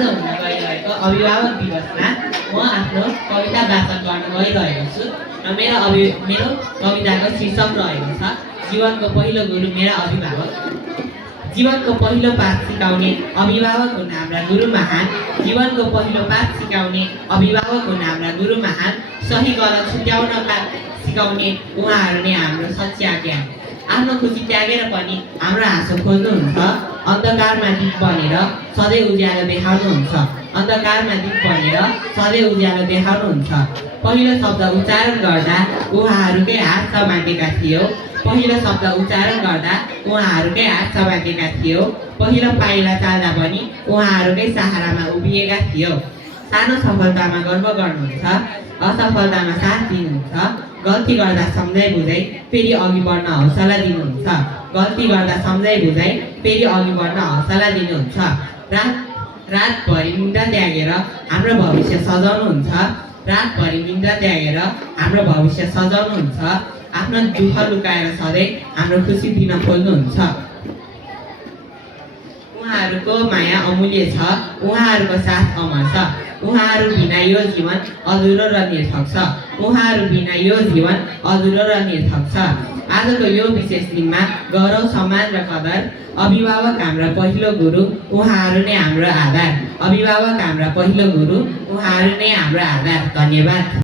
आज हुन गइरहेको अभिभावक दिवसमा म आफ्नो कविता वाचन गर्न गइरहेको छु र मेरो कविताको शीर्षक रहेको छ जीवनको पहिलो गुरु मेरा अभिभावक। जीवनको पहिलो पाठ सिकाउने अभिभावक हुन् हाम्रा गुरु महान। जीवनको पहिलो पाठ सिकाउने अभिभावक हुन् हाम्रा गुरु महान। सही गलत छुट्याउन सिकाउने उहाँहरू नै हाम्रो सच्चा ज्ञान। आफ्नो खुसी त्यागेर पनि हाम्रो हाँसो खोज्नुहुन्छ। अन्धकारमा दीप बनेर सधैँ उज्यालो देखाउनुहुन्छ। अन्धकारमा दीप बनेर सधैँ उज्यालो देखाउनुहुन्छ। पहिलो शब्द उच्चारण गर्दा उहाँहरूकै हात समातेका थियौ। पहिलो शब्द उच्चारण गर्दा उहाँहरूकै हात समातेका थियौ। पहिलो पाइला चाल्दा पनि उहाँहरूकै सहारामा उभिएका थियौ। सानो सफलतामा गर्व गर्नुहुन्छ, असफलतामा साथ दिनुहुन्छ। गल्ती गर्दा सम्झाइ बुझाइ फेरि अघि बढ्न हौसला दिनुहुन्छ। गल्ती गर्दा सम्झाइ बुझाइ फेरि अघि बढ्न हौसला दिनुहुन्छ। रातभरि निद्रा त्यागेर हाम्रो भविष्य सजाउनुहुन्छ। रातभरि निद्रा त्यागेर हाम्रो भविष्य सजाउनुहुन्छ। आफ्नो दुःख लुकाएर सधैँ हाम्रो खुसी दिन खोज्नुहुन्छ। उहाँहरूको माया अमूल्य छ, उहाँहरूको साथ अमर छ। उहाँहरू बिना यो जीवन अधुरो र निर्थक छ। उहाँहरू बिना यो जीवन अधुरो र निर्थक छ। आजको यो विशेष दिनमा गौरव, सम्मान र कदर अभिभावक हाम्रा पहिलो गुरु, उहाँहरू नै हाम्रो आधार। अभिभावक हाम्रा पहिलो गुरु, उहाँहरू नै हाम्रो आधार। धन्यवाद।